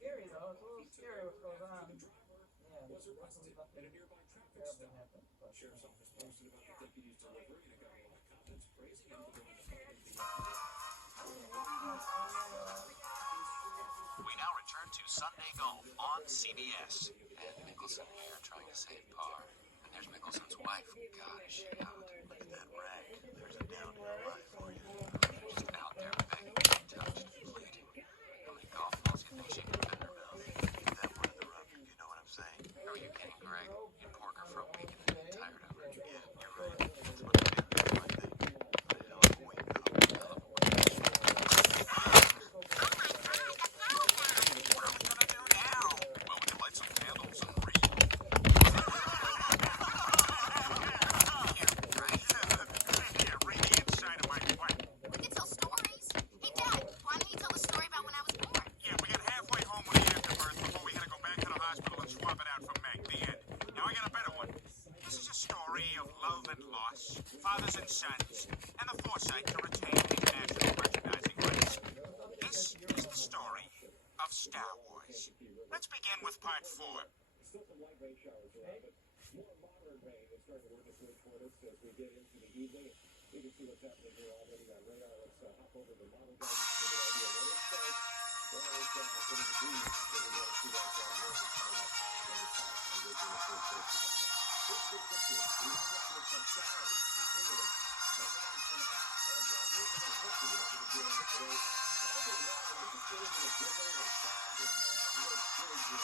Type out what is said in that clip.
Scary though. It's a little scary what goes on. Yeah, was arrested at a nearby traffic stop. Sheriff's office posted about the deputy's delivery and got a lot of comments praising him for doing the We now return to Sunday Golf on CBS. And Mickelson here trying to save par. And there's Mickelson's wife. God, is she out? Look at that rag. There's a downhill lie for you. Just out there begging to be touched, pleading. How many golf balls you think she can Vanderbilt? Get that one in the rough, you know what I'm saying? How are you kidding, Greg? You'd pork her for a week and then get tired of her. Yeah, you're right. That's what I did, I think. A hell of a week, though. Hell of a week. What are we gonna do now? Well, we can light some candles and read. Yeah, read the inside of my what? We can tell stories. Hey, Dad, why don't you tell the story about when I was born? Yeah, we got halfway home with the afterbirth before we had to go back to the hospital and swap it out for Meg. The end. Now I got a better one. This is a story of love and loss, fathers and sons, and the foresight to retain international merchandising rights. This is the story of Star Wars. Let's begin with part 4. Still some light rain showers around, but more moderate rain is starting to work its way toward us as we get into the evening. You can see what's happening here already on radar. Let's hop over to Model Garden to get an idea of what it says. Well, it's in the breeze, so we're going to see that rain coming up on the top. And we're going to see it. Good picture. We have some showers continuing. Overnight tonight. And here's some pictures that we're dealing with today. All day long, we can see it in the drizzle and fog and real crazy.